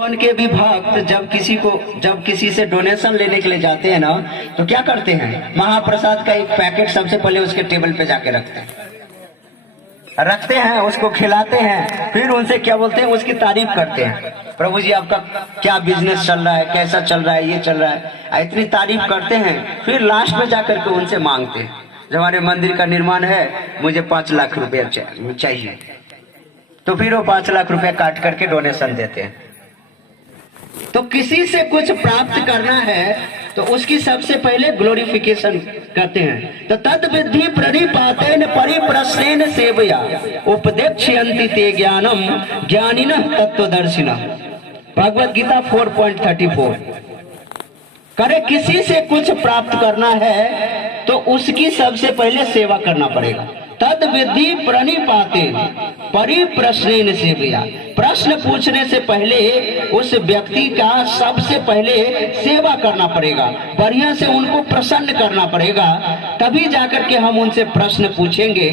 उनके भी भक्त जब किसी से डोनेशन लेने के लिए जाते हैं ना, तो क्या करते हैं, महाप्रसाद का एक पैकेट सबसे पहले उसके टेबल पे जाके रखते हैं, उसको खिलाते हैं, फिर उनसे क्या बोलते हैं, उसकी तारीफ करते हैं, प्रभु जी आपका क्या बिजनेस चल रहा है, कैसा चल रहा है, ये चल रहा है, इतनी तारीफ करते हैं। फिर लास्ट में जाकर के उनसे मांगते हैं, जब हमारे मंदिर का निर्माण है मुझे 5 लाख रुपया चाहिए, तो फिर वो 5 लाख रुपया काट करके डोनेशन देते हैं। तो किसी से कुछ प्राप्त करना है तो उसकी सबसे पहले ग्लोरिफिकेशन करते हैं। तो तद विधि प्रणिपातेन परिप्रश्नेन सेवया उपदेक्ष्यन्ति ते ज्ञानम ज्ञानिनः तत्वदर्शिनः। भगवत गीता 4.34। करे किसी से कुछ प्राप्त करना है तो उसकी सबसे पहले सेवा करना पड़ेगा। तद विधि प्रणिपातेन परिप्रश्नेन सेवया, प्रश्न पूछने से पहले उस व्यक्ति का सबसे पहले सेवा करना पड़ेगा, बढ़िया से उनको प्रसन्न करना पड़ेगा, तभी जाकर के हम उनसे प्रश्न पूछेंगे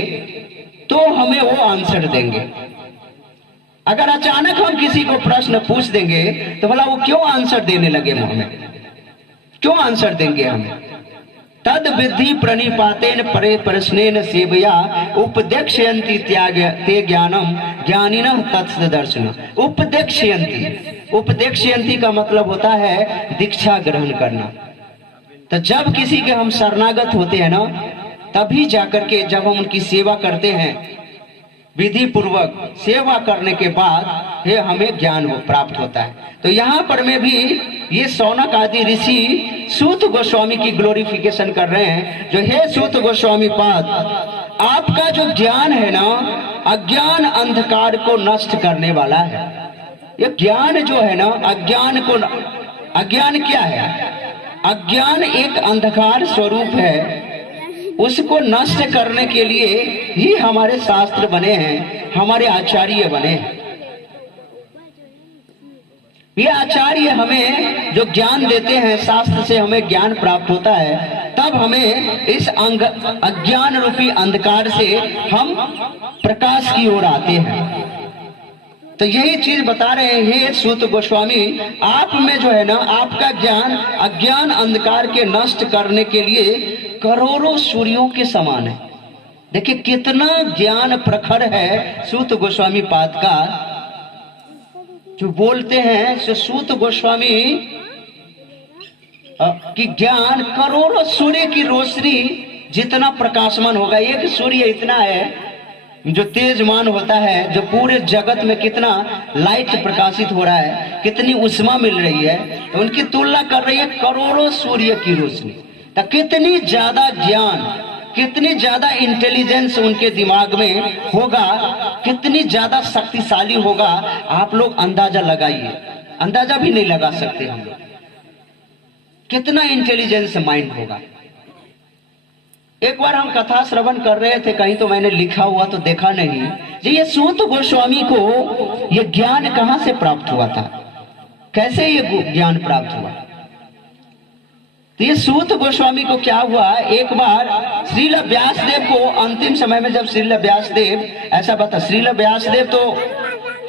तो हमें वो आंसर देंगे। अगर अचानक हम किसी को प्रश्न पूछ देंगे तो भला वो क्यों आंसर देने लगे, हमें क्यों आंसर देंगे हमें। तद विधि प्रणिपातेन परिप्रश्नेन सेवया उपदेक्ष्यन्ति ते ज्ञानम ज्ञानिनः तत्वदर्शिनः। उपदेक्ष्यन्ति का मतलब होता है दीक्षा ग्रहण करना। तो जब किसी के हम शरणागत होते हैं ना, तभी जाकर के जब हम उनकी सेवा करते हैं, विधि पूर्वक सेवा करने के बाद ये हमें ज्ञान प्राप्त होता है। तो यहाँ पर में भी ये शौनक आदि ऋषि सूत गोस्वामी की ग्लोरिफिकेशन कर रहे हैं, जो हे सूत गोस्वामी पाद, आपका जो ज्ञान है ना, अज्ञान अंधकार को नष्ट करने वाला है। ये ज्ञान जो है ना, अज्ञान क्या है, अज्ञान एक अंधकार स्वरूप है, उसको नष्ट करने के लिए ही हमारे शास्त्र बने हैं, हमारे आचार्य बने हैं। ये आचार्य हमें जो ज्ञान देते हैं, शास्त्र से हमें ज्ञान प्राप्त होता है, तब हमें इस अज्ञान रूपी अंधकार से हम प्रकाश की ओर आते हैं। तो यही चीज बता रहे हैं सूत गोस्वामी, आप में जो है ना, आपका ज्ञान अज्ञान अंधकार के नष्ट करने के लिए करोड़ों सूर्यों के समान है। देखिए कितना ज्ञान प्रखर है सूत गोस्वामी पाद का, जो बोलते हैं सो सूत गोस्वामी की ज्ञान करोड़ों सूर्य की रोशनी जितना प्रकाशमान होगा। एक सूर्य इतना है जो तेजमान होता है, जो पूरे जगत में कितना लाइट प्रकाशित हो रहा है, कितनी उष्मा मिल रही है, तो उनकी तुलना कर रही है करोड़ों सूर्य की रोशनी। तो कितनी ज्यादा ज्ञान, कितनी ज्यादा इंटेलिजेंस उनके दिमाग में होगा, कितनी ज्यादा शक्तिशाली होगा, आप लोग अंदाजा लगाइए। अंदाजा भी नहीं लगा सकते हम लोग, कितना इंटेलिजेंस माइंड होगा। एक बार हम कथा श्रवण कर रहे थे कहीं, तो मैंने लिखा हुआ तो देखा नहीं जी, ये सूत गोस्वामी को ये ज्ञान कहां से प्राप्त हुआ था, कैसे ये ज्ञान प्राप्त हुआ। तो ये सूत गोस्वामी को क्या हुआ, एक बार श्रील व्यासदेव को अंतिम समय में, जब श्रील व्यासदेव ऐसा बता, श्रील व्यासदेव तो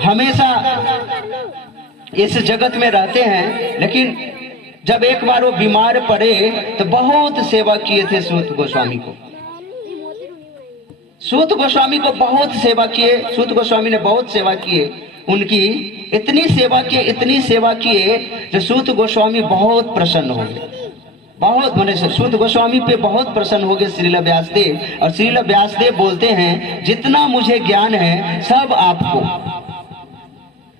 हमेशा इस जगत में रहते हैं, लेकिन जब एक बार वो बीमार पड़े तो बहुत सेवा किए थे सूत गोस्वामी को। सूत गोस्वामी को बहुत सेवा किए, सूत गोस्वामी ने बहुत सेवा किए उनकी, इतनी सेवा किए जो सूत गोस्वामी बहुत प्रसन्न हो गए, बहुत बने सूत गोस्वामी पे बहुत प्रसन्न हो गए श्रील व्यासदेव। और श्रील व्यासदेव बोलते हैं जितना मुझे ज्ञान है सब आपको।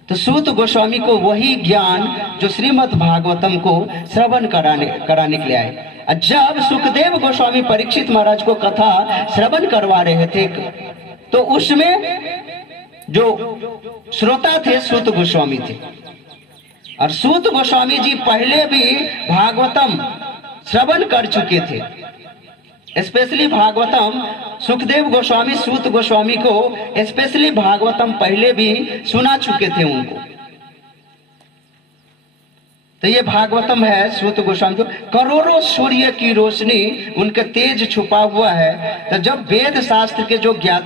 तो सूत गोस्वामी को वही ज्ञान जो श्रीमद् भागवतम को श्रवण कराने के लिए आए। जब सुखदेव गोस्वामी परीक्षित महाराज को कथा श्रवण करवा रहे थे, तो उसमें जो श्रोता थे सूत गोस्वामी थे। और सूत गोस्वामी जी पहले भी भागवतम श्रवण कर चुके थे, स्पेशली भागवतम सुखदेव गोस्वामी सूत गोस्वामी को स्पेशली भागवतम पहले भी सुना चुके थे उनको। तो ये भागवतम है सूत गोस्वामी को, करोड़ों सूर्य की रोशनी उनके तेज छुपा हुआ है। तो जब वेद शास्त्र के जो ज्ञाता